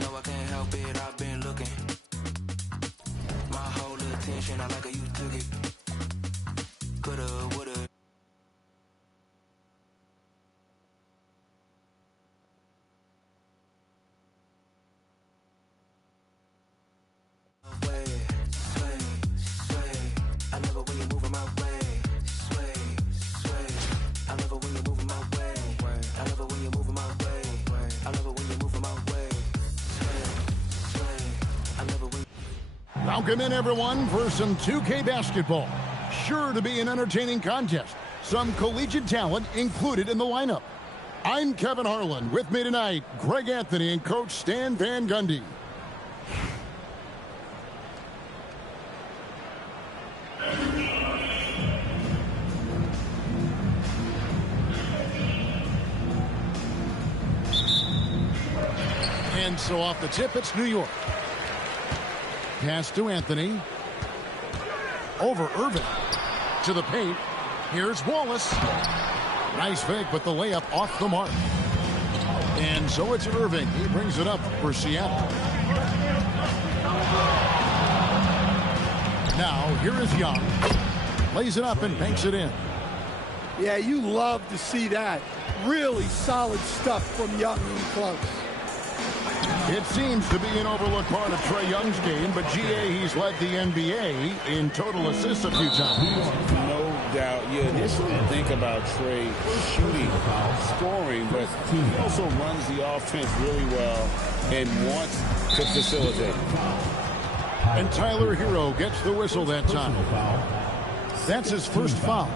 No, I can't help it, I've been looking. My whole attention, I like how you took it. Coulda, woulda. Welcome in, everyone, for some 2K basketball. Sure to be an entertaining contest. Some collegiate talent included in the lineup. I'm Kevin Harlan. With me tonight, Greg Anthony and Coach Stan Van Gundy. And so off the tip, it's New York. Pass to Anthony. Over Irving. To the paint. Here's Wallace. Nice fake, but the layup off the mark. And so it's Irving. He brings it up for Seattle. Now, here is Young. Lays it up and banks it in. Yeah, you love to see that. Really solid stuff from Young in close. It seems to be an overlooked part of Trae Young's game, but GA, he's led the NBA in total assists a few times. No doubt. You initially think about Trae shooting, scoring, but he also runs the offense really well and wants to facilitate. And Tyler Hero gets the whistle that time. That's his first foul.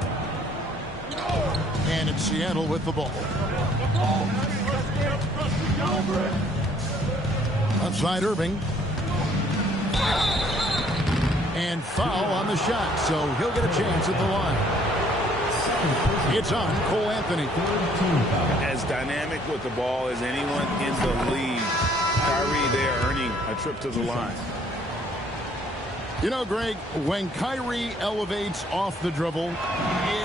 And it's Seattle with the ball. Outside Irving. And foul on the shot, so he'll get a chance at the line. It's on Cole Anthony. As dynamic with the ball as anyone in the league. Kyrie there earning a trip to the line. You know, Greg, when Kyrie elevates off the dribble,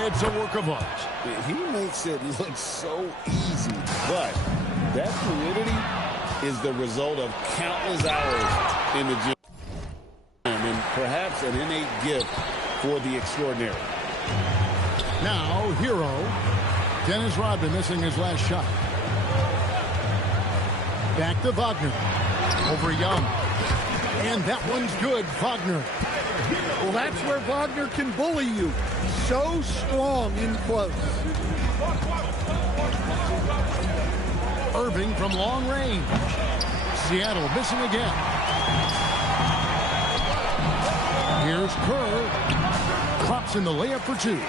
it's a work of art. He makes it look so easy, but that fluidity is the result of countless hours in the gym and perhaps an innate gift for the extraordinary. Now, Hero. Dennis Rodman missing his last shot. Back to Wagner. Over Young. And that one's good, Wagner. Well, that's where Wagner can bully you. So strong in close. Irving from long range. Seattle missing again. Here's Kerr. Drops in the layup for two.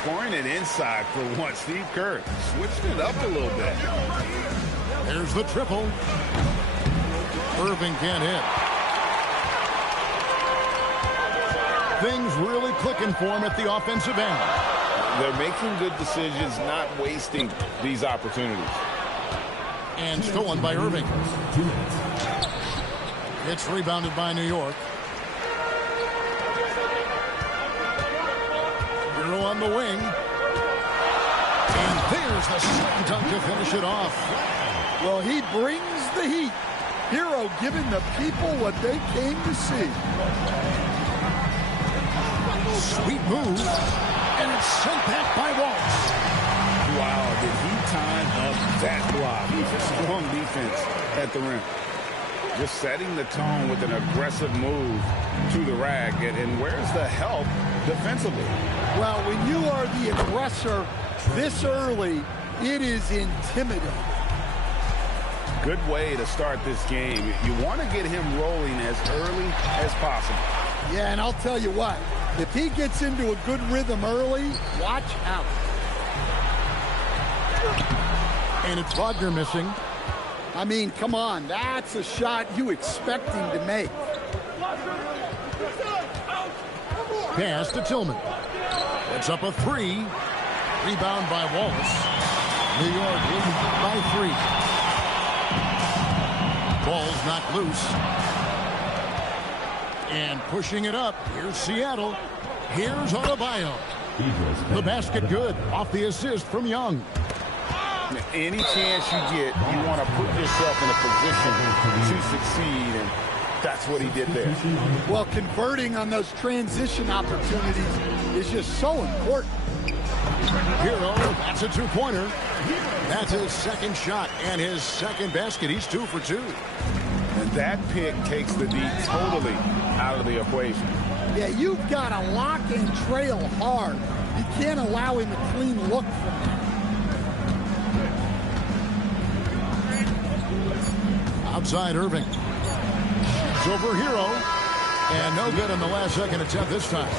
Scoring it inside for once. Steve Kerr switched it up a little bit. There's the triple. Irving can't hit. Things really clicking for him at the offensive end. They're making good decisions, not wasting these opportunities. And stolen by Irving. It's rebounded by New York. Hero on the wing. And there's the slam dunk to finish it off. Well, he brings the heat. Hero giving the people what they came to see. Sweet move. And it's sent back by Wallace. Wow, did he time up that block? Strong defense at the rim. Just setting the tone with an aggressive move to the rack. And where's the help defensively? Well, when you are the aggressor this early, it is intimidating. Good way to start this game. You want to get him rolling as early as possible. Yeah, and I'll tell you what. If he gets into a good rhythm early, watch out. And it's Wagner missing. I mean, come on. That's a shot you expect him to make. Pass to Tillman. It's up a three. Rebound by Wallace. New York leads by 3. Ball's knocked loose. And pushing it up. Here's Seattle. Here's Adebayo. The basket good. Off the assist from Young. Any chance you get, you want to put yourself in a position to succeed, and that's what he did there. Well, converting on those transition opportunities is just so important. Hero, that's a two-pointer. That's his second shot and his second basket. He's 2 for 2. And that pick takes the D totally out of the equation. Yeah, you've got to lock and trail hard. You can't allow him a clean look from that. Outside Irving. It's over Hero. And no good on the last second attempt this time.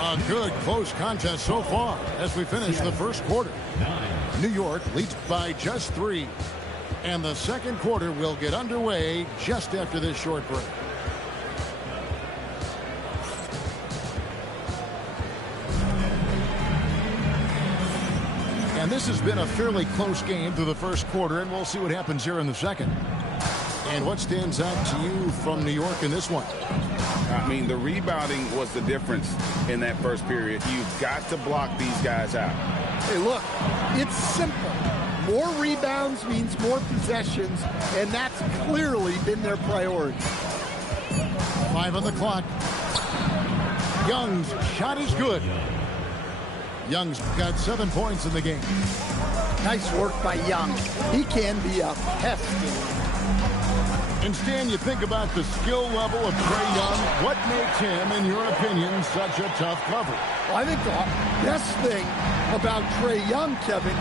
A good close contest so far as we finish the first quarter. New York leads by just 3. And the second quarter will get underway just after this short break. And this has been a fairly close game through the first quarter, and we'll see what happens here in the second. And what stands out to you from New York in this one? I mean, the rebounding was the difference in that first period. You've got to block these guys out. Hey, look, it's simple. More rebounds means more possessions, and that's clearly been their priority. 5 on the clock. Young's shot is good. Young's got 7 points in the game. Nice work by Young. He can be a pest. And Stan, you think about the skill level of Trae Young. What makes him, in your opinion, such a tough cover? Well, I think the best thing about Trae Young, Kevin,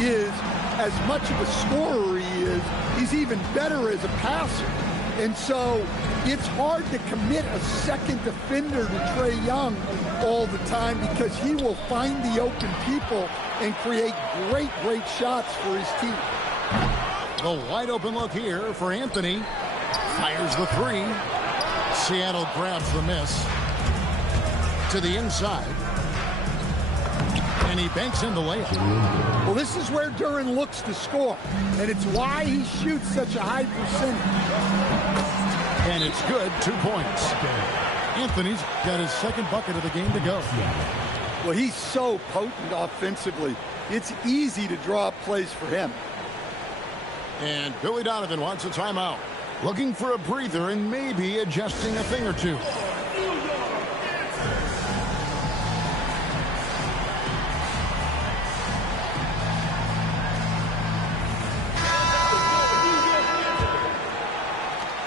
is as much of a scorer he is, he's even better as a passer. And so it's hard to commit a second defender to Trae Young all the time because he will find the open people and create great, great shots for his team. The wide open look here for Anthony. Fires the 3. Seattle grabs the miss. To the inside. And he banks in the layup. Well, this is where Duren looks to score. And it's why he shoots such a high percentage. And it's good. 2 points. Anthony's got his second bucket of the game to go. Well, he's so potent offensively. It's easy to draw up plays for him. And Billy Donovan wants a timeout. Looking for a breather and maybe adjusting a thing or two.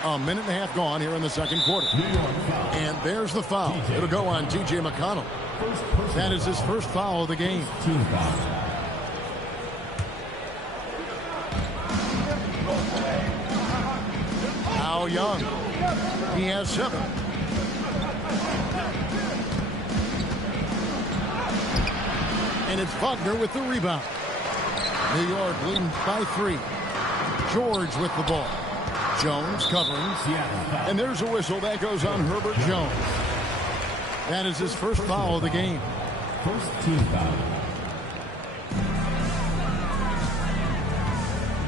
A minute and a half gone here in the second quarter. And there's the foul. It'll go on T.J. McConnell. That is his first foul of the game. Now Young. He has 7. And it's Wagner with the rebound. New York leading by 3. George with the ball. Jones covering. And there's a whistle that goes on Herbert Jones. That is his first foul of the game. First team foul.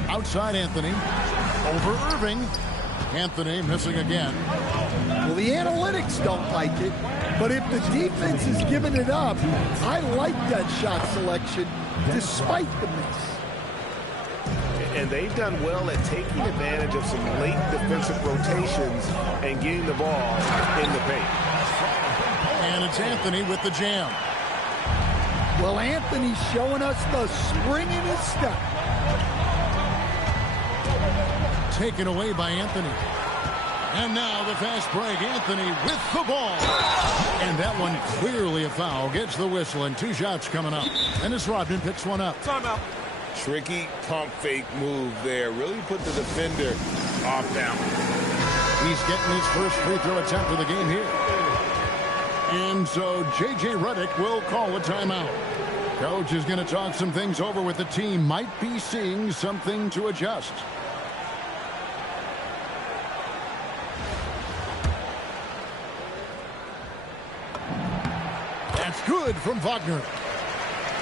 Outside Anthony. Over Irving. Anthony missing again. Well, the analytics don't like it, but if the defense is giving it up, I like that shot selection despite the miss. And they've done well at taking advantage of some late defensive rotations and getting the ball in the paint. And it's Anthony with the jam. Well, Anthony's showing us the spring in his step. Taken away by Anthony. And now the fast break. Anthony with the ball. And that one clearly a foul. Gets the whistle and 2 shots coming up. And as Rodman picks one up. Timeout. Tricky pump fake move there. Really put the defender off balance. He's getting his first free throw attempt of the game here. And so J.J. Redick will call a timeout. Coach is going to talk some things over with the team. Might be seeing something to adjust. That's good from Wagner.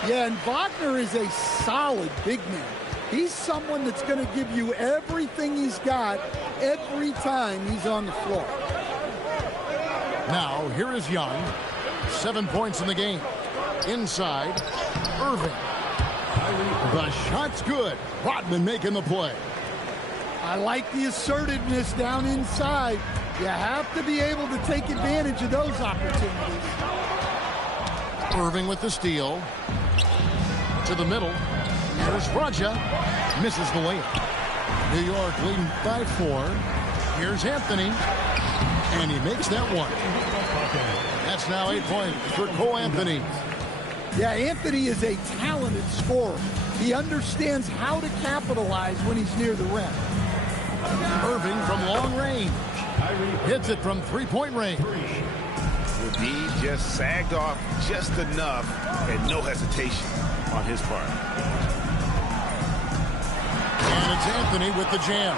Yeah, and Wagner is a solid big man. He's someone that's going to give you everything he's got every time he's on the floor. Now, here is Young. 7 points in the game. Inside, Irving. The shot's good. Rodman making the play. I like the assertiveness down inside. You have to be able to take advantage of those opportunities. Irving with the steal. To the middle. Here's Raja. Misses the layup. New York leading by 4. Here's Anthony. And he makes that one. That's now 8 points for Cole Anthony. Yeah, Anthony is a talented scorer. He understands how to capitalize when he's near the rim. Irving from long range. Hits it from three-point range. D just sagged off just enough and no hesitation on his part. And it's Anthony with the jam.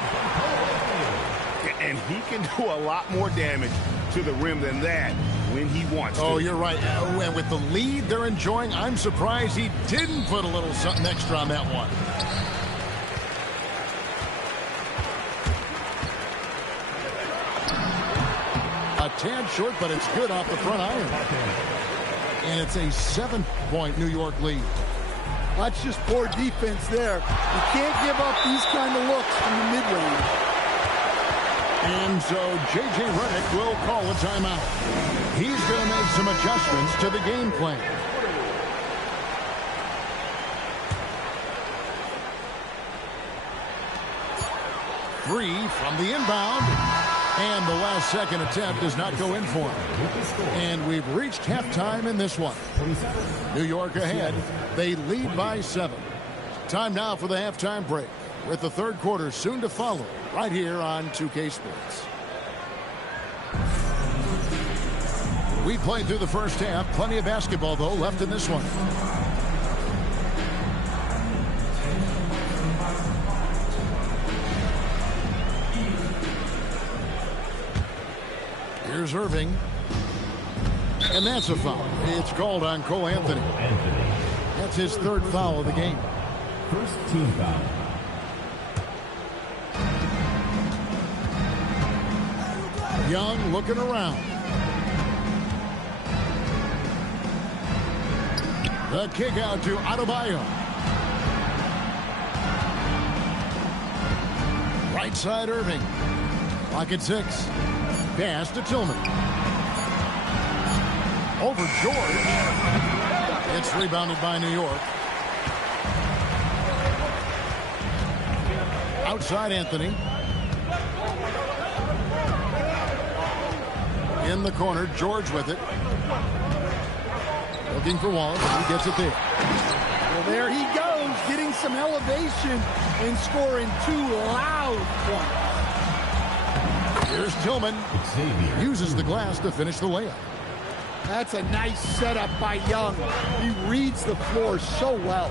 And he can do a lot more damage to the rim than that when he wants to. Oh, you're right. And with the lead they're enjoying, I'm surprised he didn't put a little something extra on that one. A tad short, but it's good off the front iron. And it's a 7-point New York lead. That's just poor defense there. You can't give up these kind of looks from the mid-range. And so J.J. Redick will call a timeout. He's going to make some adjustments to the game plan. Three from the inbound. And the last second attempt does not go in for him. And we've reached halftime in this one. New York ahead. They lead by 7. Time now for the halftime break, with the third quarter soon to follow, right here on 2K Sports. We played through the first half. Plenty of basketball, though, left in this one. Here's Irving. And that's a foul. It's called on Cole Anthony. That's his third foul of the game. First team foul. Young looking around. The kick out to Adebayo. Right side Irving. Clock at 6. Pass to Tillman. Over George. It's rebounded by New York. Outside Anthony. In the corner, George with it. Looking for Wallace. He gets it there. Well, there he goes, getting some elevation and scoring 2 loud points. Here's Tillman. Uses the glass to finish the layup. That's a nice setup by Young. He reads the floor so well.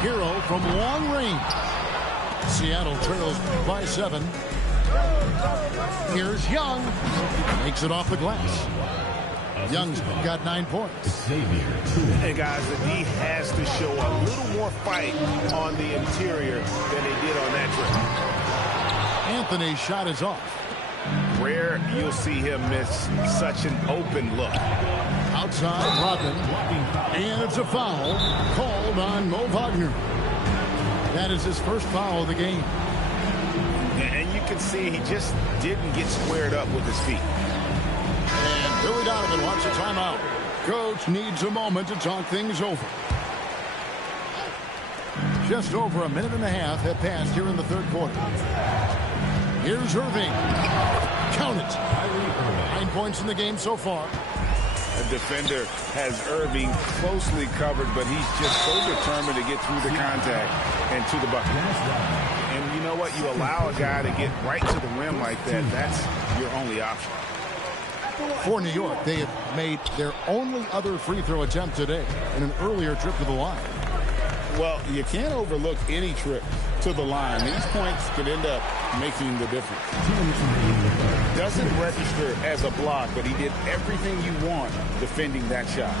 Hero from long range. Seattle trails by 7. Here's Young. Makes it off the glass. Young's got 9 points. And guys, the D has to show a little more fight on the interior than they did on that trip. Anthony's shot is off. Rare you'll see him miss such an open look. Outside Rodman. And it's a foul called on Mo Wagner. That is his first foul of the game. And you can see he just didn't get squared up with his feet. And Billy Donovan wants a timeout. Coach needs a moment to talk things over. Just over a minute and a half have passed here in the third quarter. Here's Irving. Count it. 9 points in the game so far. A defender has Irving closely covered, but he's just so determined to get through the contact and to the bucket. And you know what? You allow a guy to get right to the rim like that. That's your only option. For New York, they have made their only other free throw attempt today in an earlier trip to the line. Well, you can't overlook any trip to the line. These points could end up making the difference. Doesn't register as a block, but he did everything you want defending that shot.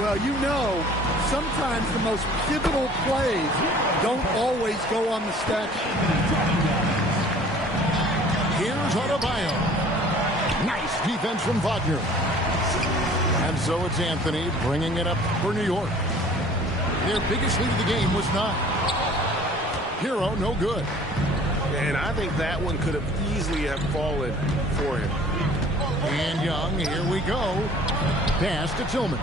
Well, you know, sometimes the most pivotal plays don't always go on the stat sheet. Here's Adebayo. Nice defense from Wagner. And so it's Anthony bringing it up for New York. Their biggest lead of the game was 9. Hero, no good. And I think that one could have easily have fallen for him. And Young, here we go. Pass to Tillman.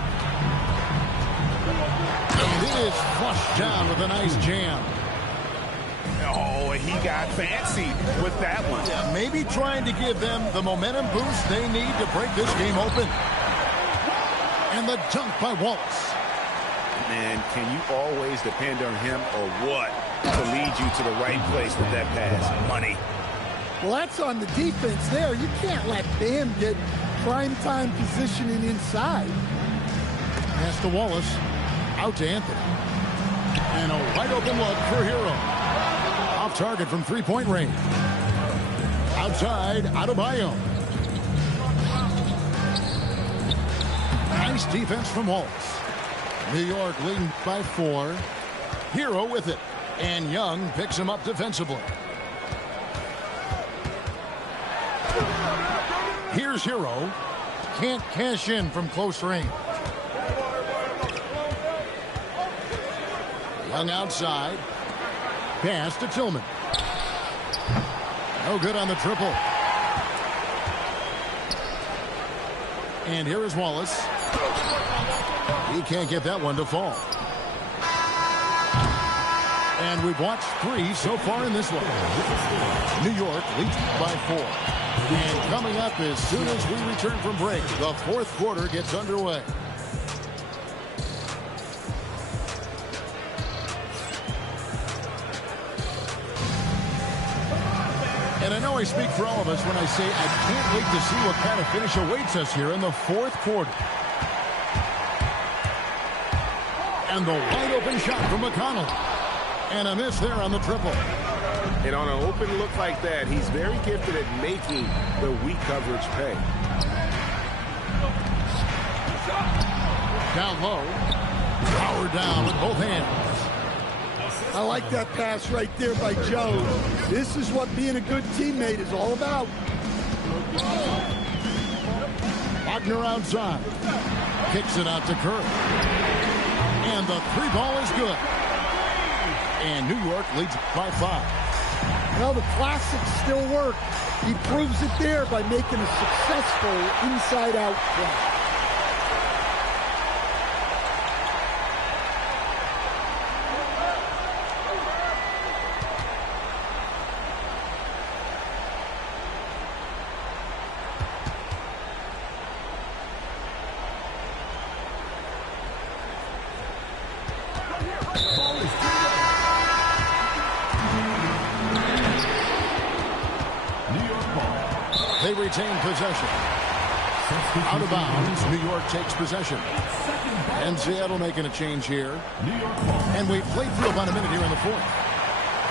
And it is flushed down with a nice jam. Oh, he got fancy with that one. Yeah, maybe trying to give them the momentum boost they need to break this game open. And the dunk by Wallace. Man, can you always depend on him or what to lead you to the right place with that pass? Money. Well, that's on the defense there. You can't let them get prime-time positioning inside. Pass to Wallace. Out to Anthony. And a wide-open look for Hero. Off target from three-point range. Outside, Adebayo. Nice defense from Wallace. New York leading by 4. Hero with it. And Young picks him up defensively. Here's Hero. Can't cash in from close range. Young outside. Pass to Tillman. No good on the triple. And here is Wallace. He can't get that one to fall. And we've watched 3 so far in this one. New York leads by 4. And coming up as soon as we return from break, the 4th quarter gets underway. And I know I speak for all of us when I say I can't wait to see what kind of finish awaits us here in the 4th quarter. And the wide open shot from McConnell. And a miss there on the triple. And on an open look like that, he's very gifted at making the weak coverage pay. Down low. Power down with both hands. I like that pass right there by Joe. This is what being a good teammate is all about. Wagner outside. Kicks it out to Kerr. And the 3 ball is good. And New York leads by 5. Well, the classics still work. He proves it there by making a successful inside-out play. They retain possession. Out of bounds, New York takes possession. And Seattle making a change here. And we've played through about a minute here in the 4th.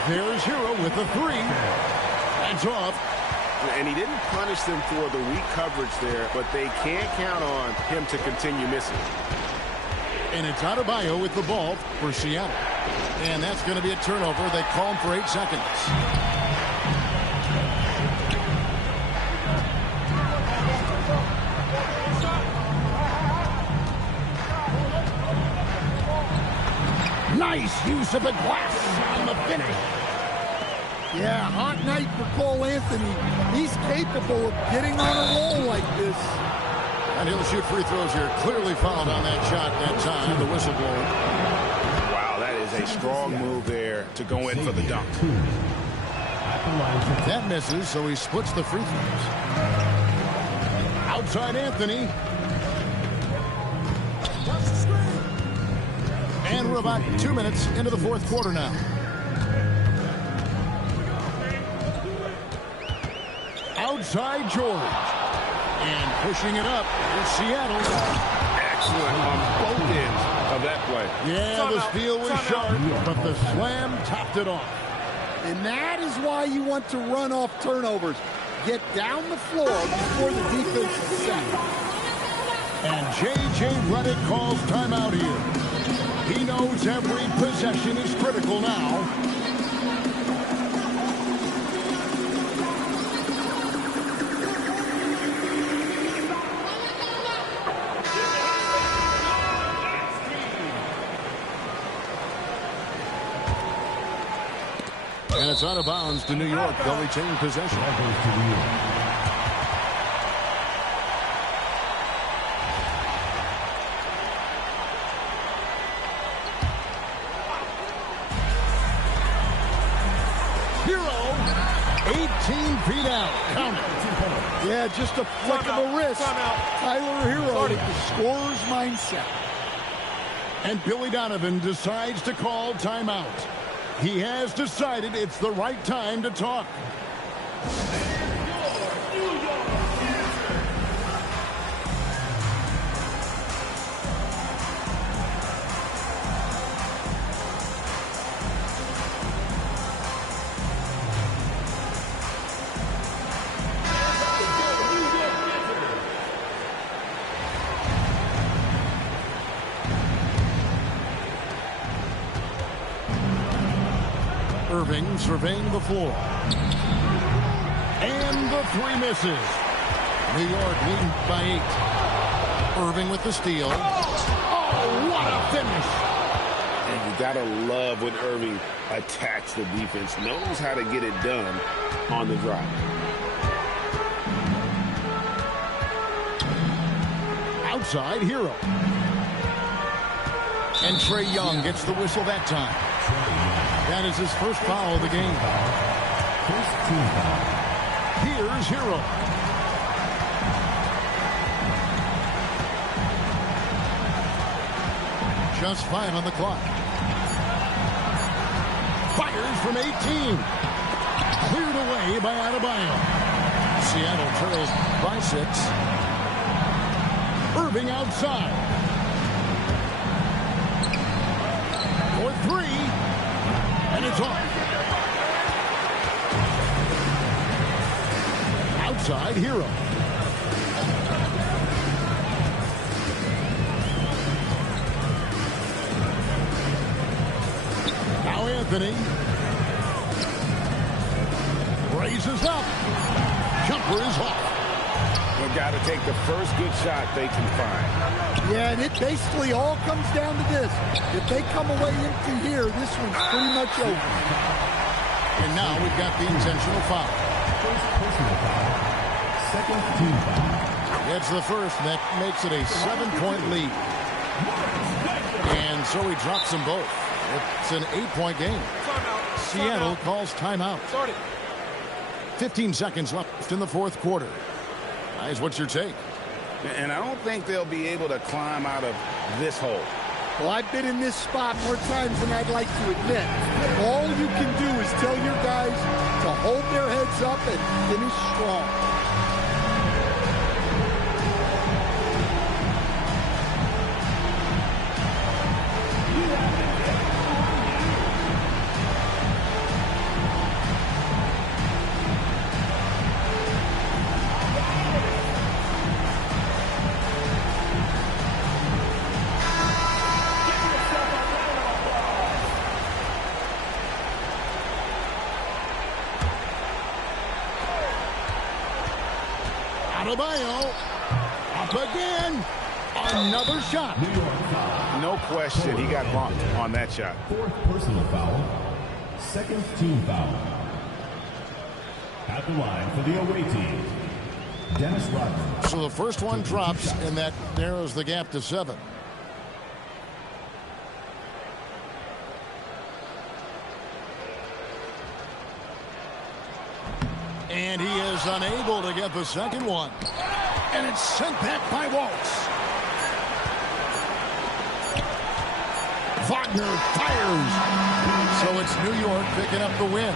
There's Hero with the 3. That's off. And he didn't punish them for the weak coverage there, but they can't count on him to continue missing. And it's Adebayo with the ball for Seattle. And that's going to be a turnover. They call him for 8 seconds. Nice use of the glass on the finish. Yeah, hot night for Cole Anthony. He's capable of getting on a roll like this. And he'll shoot free throws here. Clearly fouled on that shot that time. The whistle blowing. Wow, that is a strong move there to go in for the dunk. That misses, so he splits the free throws. Outside Anthony. And we're about 2 minutes into the 4th quarter now. Outside George. And pushing it up is Seattle. Excellent on both ends of that play. Yeah, the steal was sharp, but the slam topped it off. And that is why you want to run off turnovers. Get down the floor before the defense is set. And J.J. Redick calls timeout here. He knows every possession is critical now. It's out of bounds to New York. They'll retain possession. Hero, 18 feet out. Count it. Yeah, just a flick of a wrist. Tyler Hero with the scorer's mindset. And Billy Donovan decides to call timeout. He has decided it's the right time to talk. Irving surveying the floor. And the three misses. New York leading by 8. Irving with the steal. Oh, what a finish. And you got to love when Irving attacks the defense. Knows how to get it done on the drive. Outside, Hero. And Trae Young gets the whistle that time. That is his first foul of the game. First team foul. Here's Hero. Just 5 on the clock. Fires from 18. Cleared away by Adebayo. Seattle trails by 6. Irving outside. For 3. And it's off. Outside, Hero. Now Anthony. Raises up. Jumper is off. They've got to take the first good shot they can find. Yeah, and it basically all comes down to this. If they come away empty here, this one's pretty much over. And now we've got the intentional foul. First personal foul. Second team foul. It's the first. That makes it a 7-point lead. And so he drops them both. It's an 8-point game. Seattle calls timeout. 15 seconds left in the fourth quarter. Guys, what's your take? And I don't think they'll be able to climb out of this hole. Well, I've been in this spot more times than I'd like to admit. All you can do is tell your guys to hold their heads up and finish strong. Adebayo, up again, another shot. New York foul. No question, he got bumped on that shot. Fourth personal foul. Second team foul. At the line for the away team, Dennis Rodman. So the first one drops, and that narrows the gap to 7. And he is unable to get the second one. And it's sent back by Waltz. Wagner fires. So it's New York picking up the win.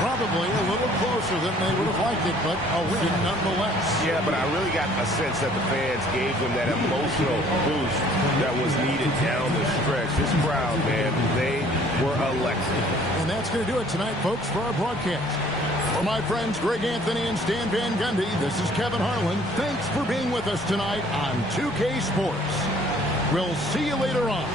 Probably a little closer than they would have liked it, but a win nonetheless. Yeah, but I really got a sense that the fans gave them that emotional boost that was needed down the stretch. This crowd, man, they were electric. And that's going to do it tonight, folks, for our broadcast. For my friends Greg Anthony and Stan Van Gundy, this is Kevin Harlan. Thanks for being with us tonight on 2K Sports. We'll see you later on.